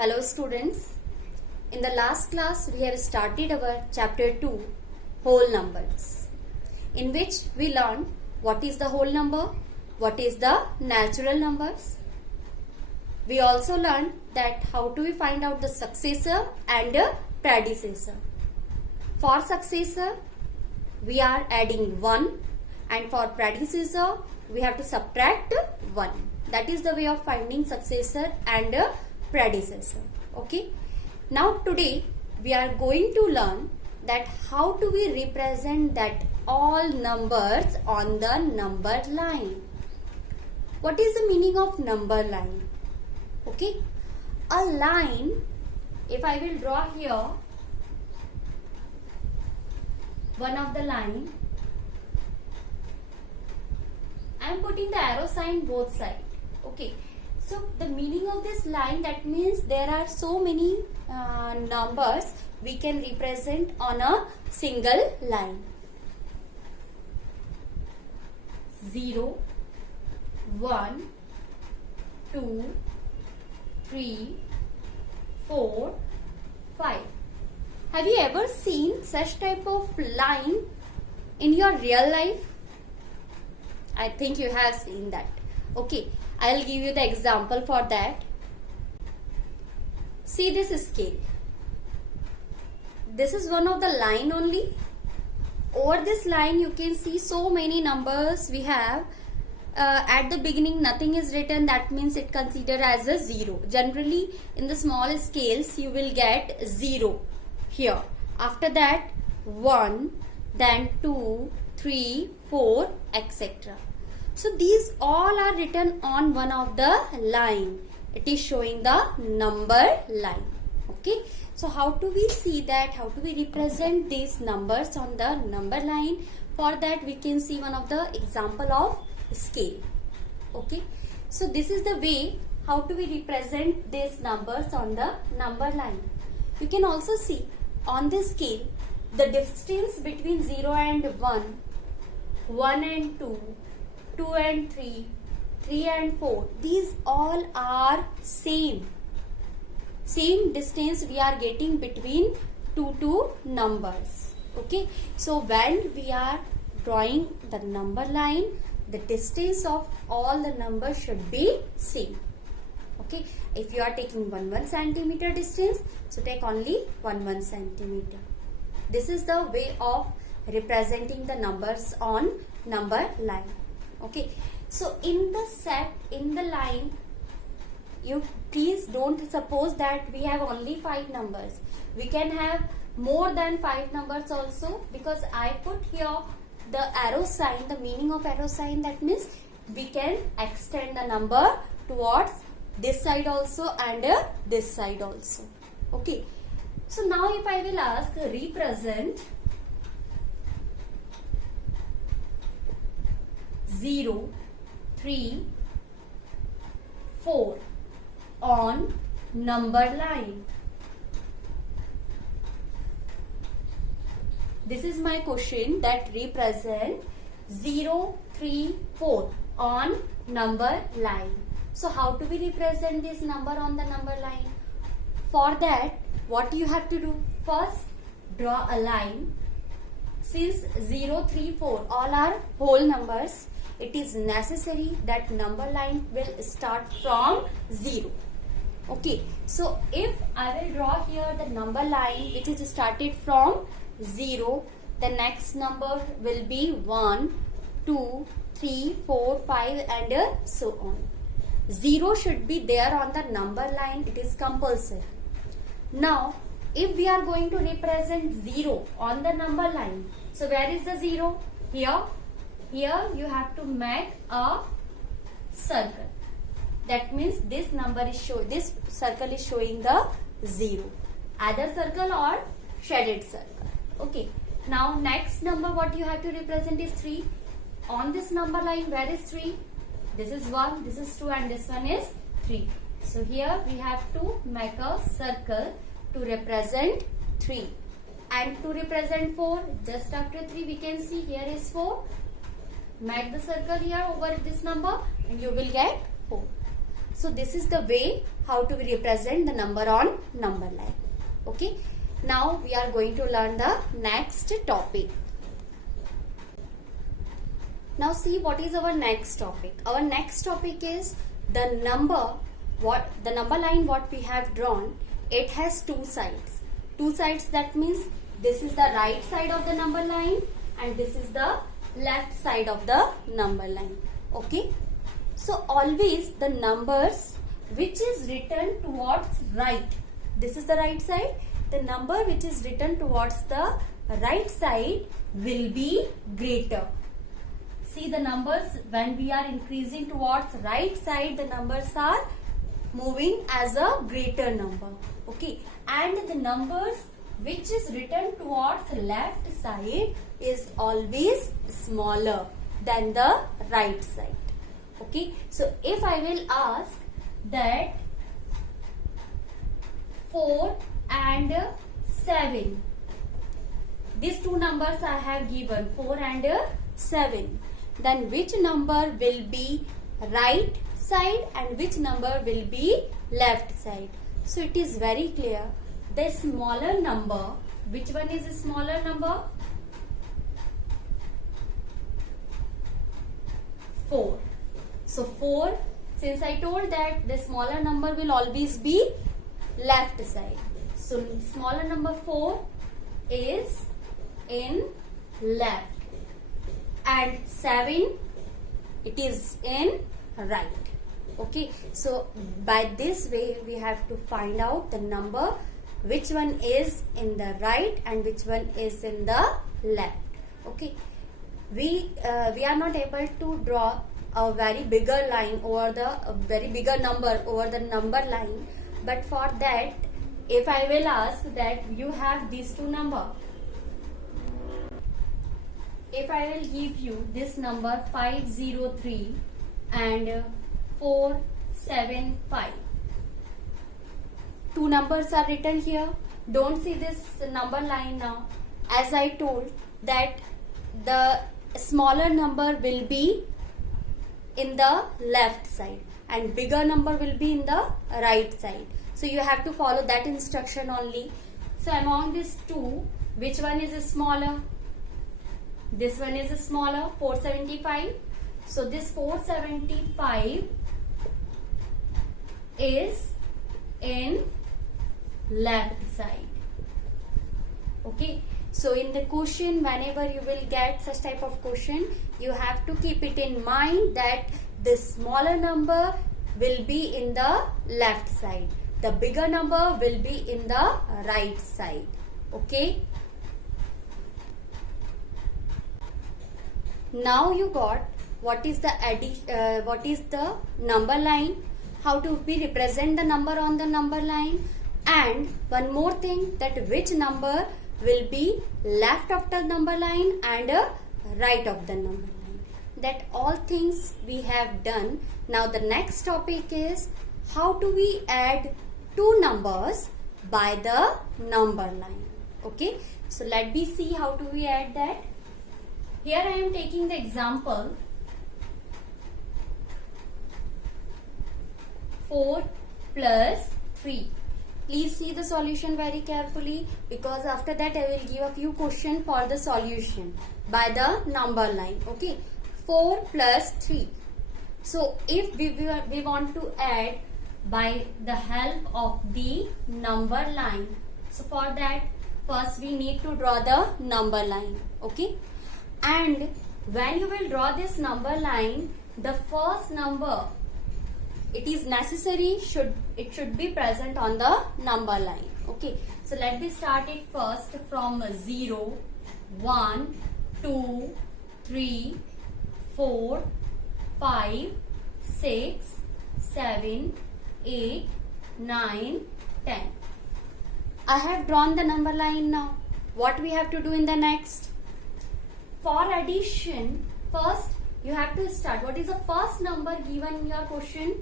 Hello students, in the last class we have started our chapter 2 whole numbers, in which we learned what is the whole number, what is the natural numbers. We also learned that how do we find out the successor and predecessor. For successor we are adding 1 and for predecessor we have to subtract 1. That is the way of finding successor and predecessor. Okay. Now today we are going to learn that how do we represent that all numbers on the number line. What is the meaning of number line? Okay. A line, if I will draw here one of the line, I am putting the arrow sign both sides. Okay. So the meaning of this line, that means there are so many numbers we can represent on a single line. 0, 1, 2, 3, 4, 5. Have you ever seen such type of line in your real life? I think you have seen that. Okay. I'll give you the example for that. See this scale. This is one of the line only. Over this line you can see so many numbers we have. At the beginning nothing is written, that means it considered as a 0. Generally in the small scales you will get 0 here. After that 1, then 2, 3, 4, etc. So these all are written on one of the line. It is showing the number line. Okay. So how do we see that? How do we represent these numbers on the number line? For that we can see one of the example of scale. Okay. So this is the way how do we represent these numbers on the number line. You can also see on this scale the distance between 0 and 1, 1 and 2, 2 and 3, 3 and 4. These all are same distance we are getting between two numbers. Okay. So when we are drawing the number line, the distance of all the numbers should be same. Okay. If you are taking 1 centimeter distance, so take only 1 centimeter. This is the way of representing the numbers on number line. Okay, so in the set, in the line, you please don't suppose that we have only 5 numbers. We can have more than 5 numbers also, because I put here the arrow sign. The meaning of arrow sign, that means we can extend the number towards this side also and this side also. Okay, so now if I will ask represent 0, 3, 4 on number line. This is my question, that represent 0, 3, 4 on number line. So how do we represent this number on the number line? For that, what you have to do? First, draw a line. Since 0, 3, 4 all are whole numbers, it is necessary that number line will start from 0. Okay. So if I will draw here the number line which is started from 0, the next number will be 1, 2, 3, 4, 5 and so on. 0 should be there on the number line. It is compulsory. Now if we are going to represent 0 on the number line, so where is the 0? Here. Here you have to make a circle. That means this number is this circle is showing the 0. Either circle or shaded circle. Okay. Now next number what you have to represent is 3. On this number line, where is 3? This is 1, this is 2 and this one is 3. So here we have to make a circle to represent 3. And to represent 4, just after 3 we can see here is 4. Make the circle here over this number and you will get 4. So this is the way how to represent the number on number line. Okay. Now we are going to learn the next topic. Now see what is our next topic. Our next topic is the number line what we have drawn. It has two sides. Two sides, that means this is the right side of the number line and this is the left side of the number line. Okay. So always the numbers which is written towards right. This is the right side. The number which is written towards the right side will be greater. See the numbers when we are increasing towards right side, the numbers are moving as a greater number. Okay. And the numbers which is written towards left side is always smaller than the right side. Okay. So if I will ask that 4 and 7, these two numbers I have given, 4 and 7, then which number will be right side and which number will be left side? So it is very clear. The smaller number, which one is a smaller number? 4. So 4, since I told that the smaller number will always be left side. So smaller number 4 is in left and 7 it is in right. Okay, so by this way we have to find out the number which one is in the right and which one is in the left. Okay, we are not able to draw a very bigger line over the very bigger number over the number line, but for that if I will ask that you have these two number, if I will give you this number 503 and 475, two numbers are written here. Don't see this number line now. As I told that the smaller number will be in the left side and bigger number will be in the right side. So you have to follow that instruction only. So among these two, which one is smaller? This one is smaller, 475. So this 475 is in left side. Okay. So in the question, whenever you will get such type of question, you have to keep it in mind that the smaller number will be in the left side. The bigger number will be in the right side. Okay. Now you got what is the number line, how to be represent the number on the number line, and one more thing, that which number will be left of the number line and right of the number line. That all things we have done. Now the next topic is how do we add two numbers by the number line. Okay, so let me see how do we add that. Here I am taking the example 4 plus 3. Please see the solution very carefully, because after that I will give a few questions for the solution by the number line. Okay, 4 plus 3. So if we want to add by the help of the number line, so for that first we need to draw the number line. Okay, and when you will draw this number line, the first number, it is necessary it should be present on the number line. Okay, so let me start it first from 0, 1, 2, 3, 4, 5, 6, 7, 8, 9, 10. I have drawn the number line now. What we have to do in the next? For addition, first you have to start. What is the first number given in your question?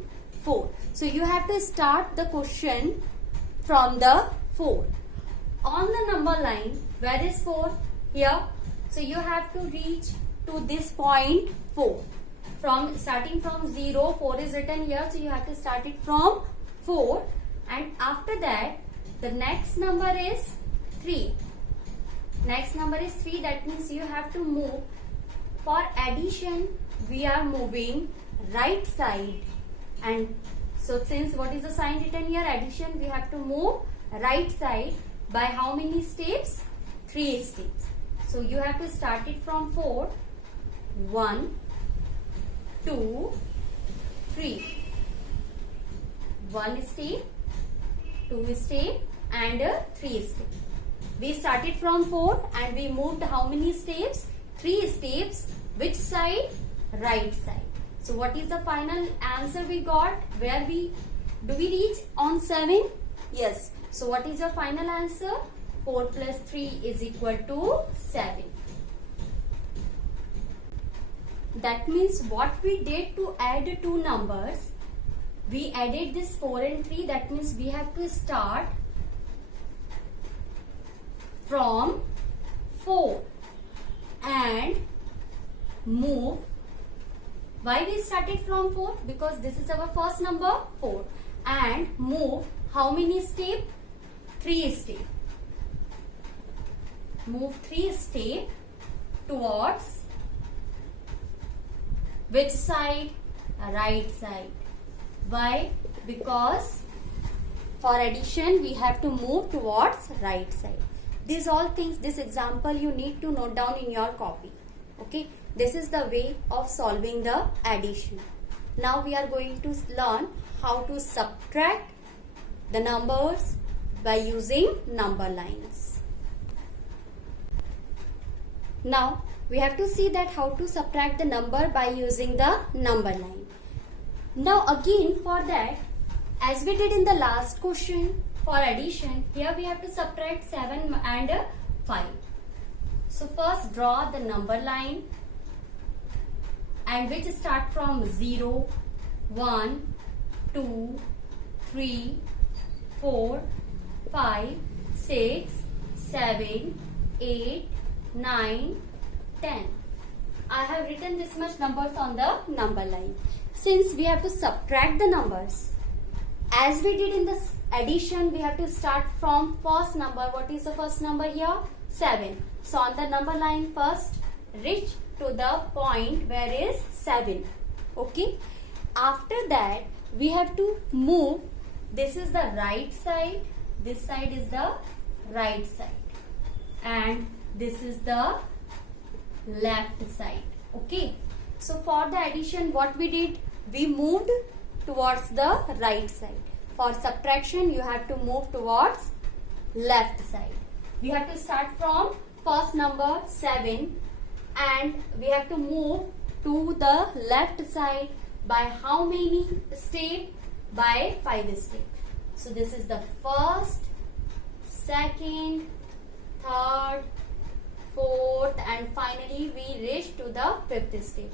4. So you have to start the question from the 4. On the number line, where is 4? Here. So you have to reach to this point 4. starting from 0, 4 is written here, so you have to start it from 4, and after that the next number is 3. Next number is 3, that means you have to move. For addition we are moving right side, and so since what is the sign written here, addition, we have to move right side by how many steps? 3 steps. So you have to start it from 4. 1, 2, 3. 1 step, 2 step and 3 step. We started from 4 and we moved how many steps? 3 steps. Which side? Right side. So what is the final answer we got? Where do we reach on 7? Yes. So what is your final answer? 4 plus 3 is equal to 7. That means what we did to add two numbers, we added this 4 and 3. That means we have to start from 4 and move. Why we started from 4? Because this is our first number, 4, and move how many steps? 3 steps. Move 3 steps towards which side? Right side. Why? Because for addition we have to move towards right side. These all things, this example you need to note down in your copy. Okay, this is the way of solving the addition. Now we are going to learn how to subtract the numbers by using number lines. Now we have to see that how to subtract the number by using the number line. Now again for that, as we did in the last question for addition, here we have to subtract 7 and 5. So first draw the number line, and which start from 0, 1, 2, 3, 4, 5, 6, 7, 8, 9, 10. I have written this much numbers on the number line. Since we have to subtract the numbers, as we did in the addition, we have to start from first number. What is the first number here? 7. So on the number line, first reach to the point where is 7. Okay. After that, we have to move. This is the right side. This side is the right side. And this is the left side. Okay. So for the addition, what we did? We moved towards the right side. For subtraction, you have to move towards left side. We have to start from first number 7 and we have to move to the left side by how many steps? By 5 steps. So this is the first, second, third, fourth, and finally we reach to the 5th step.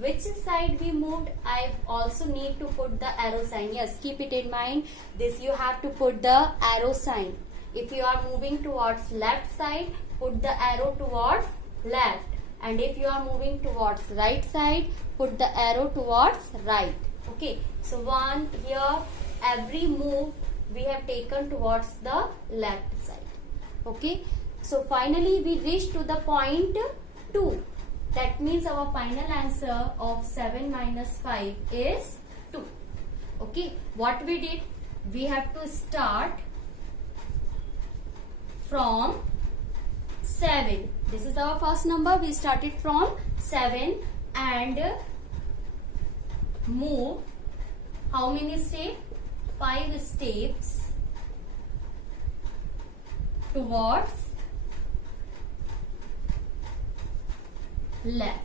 Which side we moved? I also need to put the arrow sign. Yes, keep it in mind. This you have to put the arrow sign. If you are moving towards left side, put the arrow towards left. And if you are moving towards right side, put the arrow towards right. Okay. So one here, every move we have taken towards the left side. Okay. So finally we reach to the point 2. That means our final answer of 7 minus 5 is 2. Okay. What we did? We have to start from 7. This is our first number. We started from 7 and move how many steps? 5 steps towards left.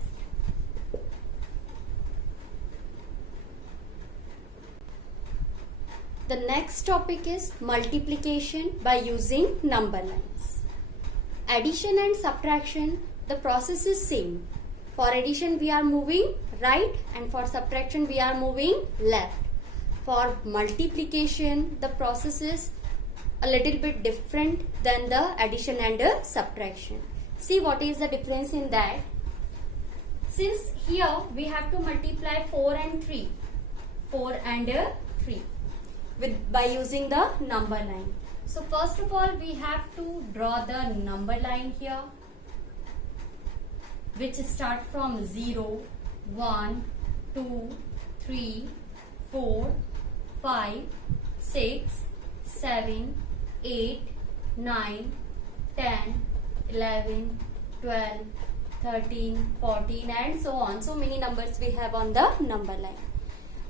The next topic is multiplication by using number lines. Addition and subtraction, the process is same. For addition we are moving right and for subtraction we are moving left. For multiplication the process is a little bit different than the addition and subtraction. See what is the difference in that. since here we have to multiply 4 and 3 by using the number line. So first of all we have to draw the number line here, which start from 0, 1, 2, 3, 4, 5, 6, 7, 8, 9, 10, 11, 12, 13, 14 and so on. So many numbers we have on the number line.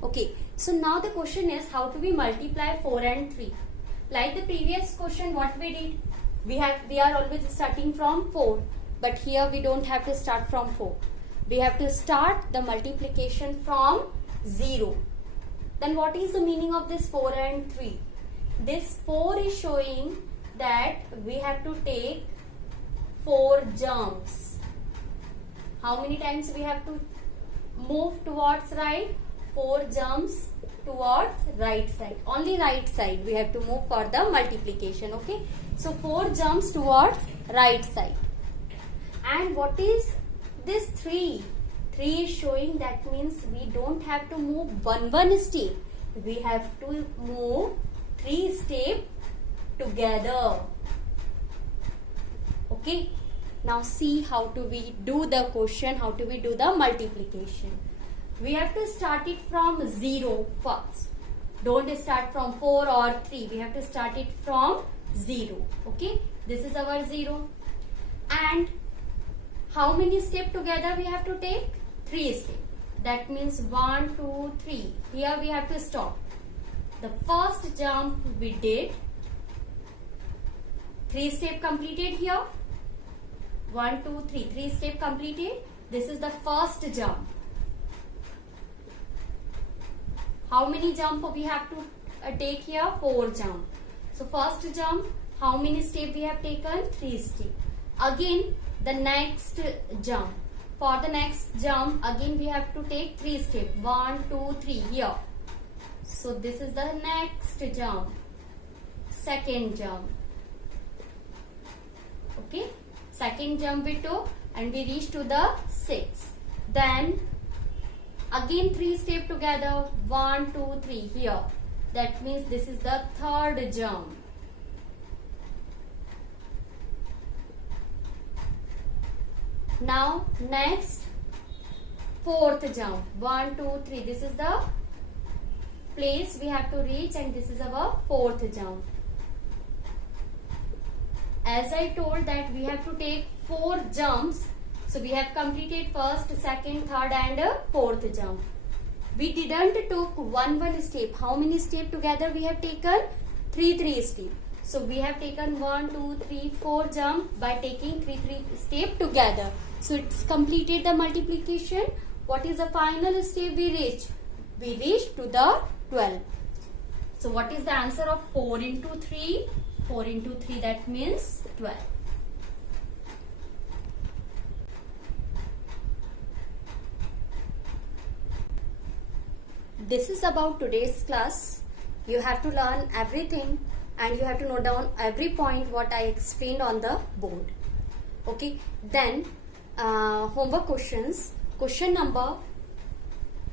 Okay, so now the question is how do we multiply 4 and 3? Like the previous question what we did, we are always starting from 4, but here we don't have to start from 4. We have to start the multiplication from 0. Then what is the meaning of this 4 and 3? This 4 is showing that we have to take 4 jumps. How many times we have to move towards right? 4 jumps towards right side. Only right side we have to move for the multiplication. Okay. So 4 jumps towards right side. And what is this 3? 3 is showing that means we don't have to move one step. We have to move 3 steps together. Okay. Now see how do we do the question, how do we do the multiplication. We have to start it from 0 first. Don't start from 4 or 3. We have to start it from 0. Okay. This is our 0. And how many steps together we have to take? 3 steps. That means 1, 2, 3. Here we have to stop. The first jump we did. 3 steps completed here. 1, 2, 3. 3 steps completed. This is the first jump. How many jump we have to take here? 4 jump. So first jump, how many steps we have taken? 3 steps. Again the next jump. For the next jump again we have to take 3 steps. 1, 2, 3 here. So this is the next jump. Second jump. Okay. Second jump we took and we reached to the 6. Then again 3 steps together. 1, 2, 3 here. That means this is the third jump. Now next fourth jump. 1, 2, 3. This is the place we have to reach and this is our fourth jump. As I told that we have to take 4 jumps. So we have completed first, second, third and fourth jump. We didn't took one step. How many steps together we have taken? 3 steps. So we have taken 1, 2, 3, 4 jump by taking 3 steps together. So it's completed the multiplication. What is the final step we reach? We reach to the 12. So what is the answer of 4 into 3? 4 into 3 that means 12. This is about today's class. You have to learn everything and you have to note down every point what I explained on the board. Okay. Then homework questions. Question number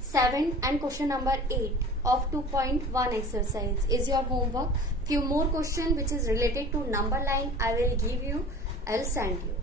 7 and question number 8 of 2.1 exercise is your homework. Few more questions which is related to number line I will give you. I will send you.